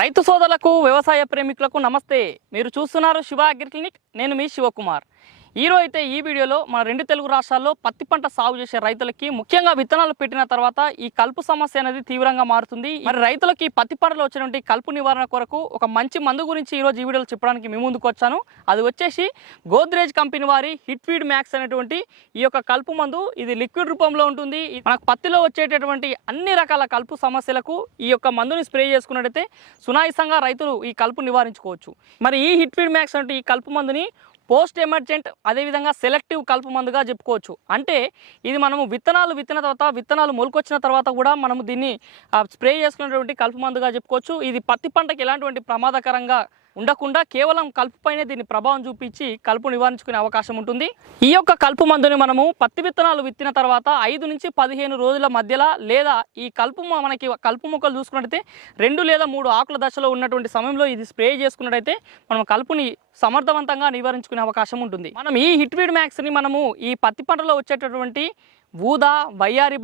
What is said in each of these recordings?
రైతు సోదరులకు వ్యవసాయ ప్రేమికులకు నమస్తే. మీరు చూస్తున్నారు శివ అగ్రి క్లినిక్. నేను మీ శివకుమార్. ఈరోజు అయితే ఈ వీడియోలో మన రెండు తెలుగు రాష్ట్రాల్లో పత్తి పంట సాగు చేసే రైతులకి ముఖ్యంగా విత్తనాలు పెట్టిన తర్వాత ఈ కలుపు సమస్య అనేది తీవ్రంగా మారుతుంది. మరి రైతులకి పత్తి పంటలో వచ్చినటువంటి కలుపు నివారణ కొరకు ఒక మంచి మందు గురించి ఈరోజు ఈ వీడియోలో చెప్పడానికి మీ ముందుకు వచ్చాను. అది వచ్చేసి గోద్రేజ్ కంపెనీ వారి హిట్వీడ్ మ్యాక్స్ అనేటువంటి ఈ యొక్క కలుపు మందు. ఇది లిక్విడ్ రూపంలో ఉంటుంది. మనకు పత్తిలో వచ్చేటటువంటి అన్ని రకాల కలుపు సమస్యలకు ఈ యొక్క మందుని స్ప్రే చేసుకున్నట్టయితే సునాయసంగా రైతులు ఈ కలుపు నివారించుకోవచ్చు. మరి ఈ హిట్వీడ్ మ్యాక్స్ అంటే ఈ కలుపు మందుని పోస్ట్ ఎమర్జెంట్ అదేవిధంగా సెలెక్టివ్ కలుపు మందుగా చెప్పుకోవచ్చు. అంటే ఇది మనము విత్తనాలు విత్తిన తర్వాత విత్తనాలు మొలకొచ్చిన తర్వాత కూడా మనము దీన్ని స్ప్రే చేసుకునేటువంటి కలుపు మందుగా చెప్పుకోవచ్చు. ఇది పత్తి పంటకి ఎలాంటివంటి ప్రమాదకరంగా ఉండకుండా కేవలం కలుపుపైనే దీని ప్రభావం చూపించి కలుపు నివారించుకునే అవకాశం ఉంటుంది. ఈ యొక్క కలుపు మందుని మనము పత్తి విత్తనాలు విత్తిన తర్వాత ఐదు నుంచి పదిహేను రోజుల మధ్యలో లేదా ఈ కలుపు మనకి కలుపు మొక్కలు చూసుకున్నట్టయితే రెండు లేదా మూడు ఆకుల దశలో ఉన్నటువంటి సమయంలో ఇది స్ప్రే చేసుకున్నట్టయితే మనం కలుపుని సమర్థవంతంగా నివారించుకునే అవకాశం ఉంటుంది. మనం ఈ హిట్వీడ్ మ్యాక్స్ని మనము ఈ పత్తి పంటలో వచ్చేటటువంటి ఊదా వయ్యారి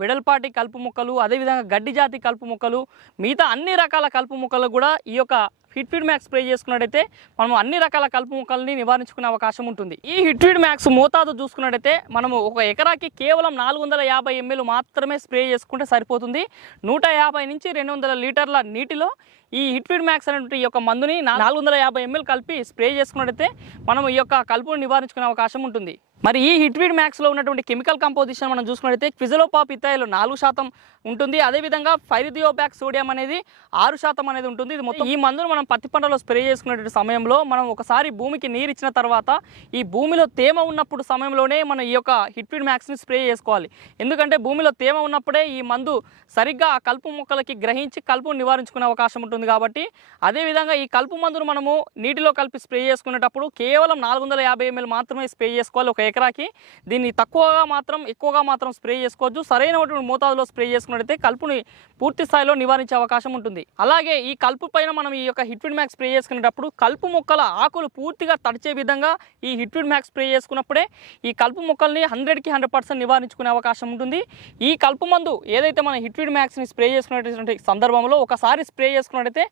బిడల్పాటి కలుపు మొక్కలు అదేవిధంగా గడ్డి జాతి కలుపు మొక్కలు మిగతా అన్ని రకాల కలుపు మొక్కలు కూడా ఈ యొక్క హిట్వీడ్ మ్యాక్స్ స్ప్రే చేసుకున్నట్టయితే మనం అన్ని రకాల కలుపు మొక్కల్ని నివారించుకునే అవకాశం ఉంటుంది. ఈ హిట్వీడ్ మ్యాక్స్ మోతాదు చూసుకున్నట్టయితే మనము ఒక ఎకరాకి కేవలం నాలుగు వందల యాభై ఎంఎల్ మాత్రమే స్ప్రే చేసుకుంటే సరిపోతుంది. నూట యాభై నుంచి రెండు వందల లీటర్ల నీటిలో ఈ హిట్వీడ్ మ్యాక్స్ అనేటువంటి ఈ యొక్క మందుని నాలుగు వందల యాభై ఎంఎల్ కలిపి స్ప్రే చేసుకున్నట్టయితే మనం ఈ యొక్క కలుపును నివారించుకునే అవకాశం ఉంటుంది. మరి ఈ హిట్వీడ్ మ్యాక్స్లో ఉన్నటువంటి కెమికల్ కంపోజిషన్ మనం చూసుకున్నట్లయితే క్విజలోపాప్ ఇథైల్ నాలుగు శాతం ఉంటుంది. అదేవిధంగా ఫైరిథియోబ్యాక్ సోడియం అనేది ఆరు శాతం అనేది ఉంటుంది. ఇది మొత్తం ఈ మందును మనం పత్తి పంటలో స్ప్రే చేసుకునేటువంటి సమయంలో మనం ఒకసారి భూమికి నీరు ఇచ్చిన తర్వాత ఈ భూమిలో తేమ ఉన్నప్పుడు సమయంలోనే మనం ఈ యొక్క హిట్వీడ్ మ్యాక్స్ని స్ప్రే చేసుకోవాలి. ఎందుకంటే భూమిలో తేమ ఉన్నప్పుడే ఈ మందు సరిగ్గా ఆ కలుపు మొక్కలకి గ్రహించి కలుపును నివారించుకునే అవకాశం ఉంటుంది కాబట్టి అదేవిధంగా ఈ కలుపు మందును మనము నీటిలో కలిపి స్ప్రే చేసుకునేటప్పుడు కేవలం నాలుగు వందల యాభై ఎంఎల్ మాత్రమే స్ప్రే చేసుకోవాలి. ఒక ఎకరాకి దీన్ని తక్కువగా మాత్రం ఎక్కువగా మాత్రం స్ప్రే చేసుకోవచ్చు. సరైనటువంటి మోతాదులో స్ప్రే చేసుకున్నట్టయితే కలుపుని పూర్తి స్థాయిలో నివారించే అవకాశం ఉంటుంది. అలాగే ఈ కలుపు పైన మనం ఈ యొక్క హిట్విడ్ మ్యాక్స్ స్ప్రే చేసుకునేటప్పుడు కలుపు మొక్కల ఆకులు పూర్తిగా తడిచే విధంగా ఈ హిట్విడ్ మ్యాక్స్ స్ప్రే చేసుకున్నప్పుడే ఈ కలుపు మొక్కల్ని హండ్రెడ్కి హండ్రెడ్ పర్సెంట్ నివారించుకునే అవకాశం ఉంటుంది. ఈ కలుపు మందు ఏదైతే మన హిట్విడ్ మ్యాక్స్ని స్ప్రే చేసుకునేటువంటి సందర్భంలో ఒకసారి స్ప్రే చేసుకున్నట్టయితే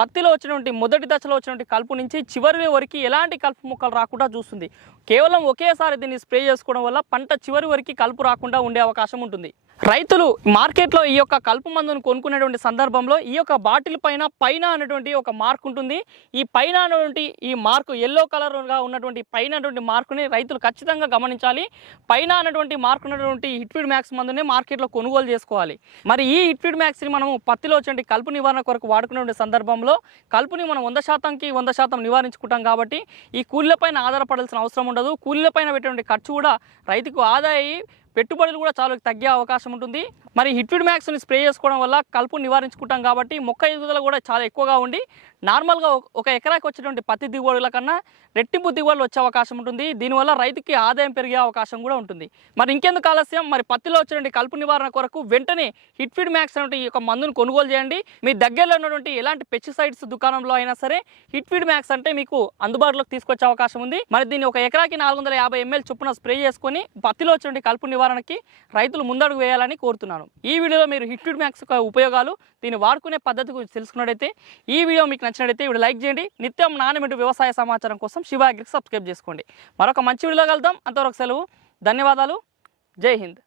పత్తిలో వచ్చినటువంటి మొదటి దశలో వచ్చినటువంటి కలుపు నుంచి చివరి వరకు ఎలాంటి కలుపు మొక్కలు రాకుండా చూస్తుంది. కేవలం ఒకేసారి దీన్ని స్ప్రే చేసుకోవడం వల్ల పంట చివరి వరకు కలుపు రాకుండా ఉండే అవకాశం ఉంటుంది. రైతులు మార్కెట్లో ఈ యొక్క కలుపు మందును కొనుక్కునేటువంటి సందర్భంలో ఈ యొక్క బాటిల్ పైన పైన అనేటువంటి ఒక మార్క్ ఉంటుంది. ఈ పైన అనేటువంటి ఈ మార్కు ఎల్లో కలర్గా ఉన్నటువంటి పైన అటువంటి మార్కుని రైతులు ఖచ్చితంగా గమనించాలి. పైన అనేటువంటి మార్క్ ఉన్నటువంటి హిట్విడ్ మ్యాక్స్ మందునే మార్కెట్లో కొనుగోలు చేసుకోవాలి. మరి ఈ హిట్విడ్ మ్యాక్స్ని మనము పత్తిలో వచ్చే కలుపు నివారణ కొరకు వాడుకునే సందర్భంలో కలుపుని మనం వంద శాతంకి వంద శాతం నివారించుకుంటాం కాబట్టి ఈ కూలీలపైన ఆధారపడాల్సిన అవసరం ఉండదు. కూలీలపైన ఉండే ఖర్చు కూడా రైతుకు ఆదా అయ్యి పెట్టుబడులు కూడా చాలా తగ్గే అవకాశం ఉంటుంది. మరి హిట్విడ్ మ్యాక్స్ని స్ప్రే చేసుకోవడం వల్ల కలుపు నివారించుకుంటాం కాబట్టి మొక్క ఎదుగుదల కూడా చాలా ఎక్కువగా ఉండి నార్మల్గా ఒక- ఎకరాకి వచ్చేటువంటి పత్తి దిగుబడుల కన్నా రెట్టింపు దిగుబడులు వచ్చే అవకాశం ఉంటుంది. దీనివల్ల రైతుకి ఆదాయం పెరిగే అవకాశం కూడా ఉంటుంది. మరి ఇంకెందుకు ఆలస్యం? మరి పత్తిలో వచ్చేటువంటి కలుపు నివారణ కొరకు వెంటనే హిట్ఫిడ్ మ్యాక్స్ అనేటువంటి ఈ యొక్క మందును కొనుగోలు చేయండి. మీ దగ్గరలో ఉన్నటువంటి ఎలాంటి పెస్టిసైడ్స్ దుకాణంలో అయినా సరే హిట్ఫిడ్ మ్యాక్స్ అంటే మీకు అందుబాటులోకి తీసుకొచ్చే అవకాశం ఉంది. మరి దీన్ని ఒక ఎకరాకి నాలుగు వందల యాభై ఎంఎల్ చొప్పున స్ప్రే చేసుకొని పత్తిలో వచ్చేటువంటి కలుపు నివారణకి రైతులు ముందడుగు వేయాలని కోరుతున్నాను. ఈ వీడియోలో మీరు హిట్విడ్ మ్యాక్స్ యొక్క ఉపయోగాలు దీన్ని వాడుకునే పద్ధతి గురించి తెలుసుకున్నట్టయితే ఈ వీడియో మీకు నచ్చినట్టయితే వీడియో లైక్ చేయండి. నిత్యం నాణ్యమైన వ్యవసాయ సమాచారం కోసం శివ అగ్రికి సబ్స్క్రైబ్ చేసుకోండి. మరొక మంచి వీడియోలో కలుద్దాం. అంతవరకు సెలవు. ధన్యవాదాలు. జై హింద్.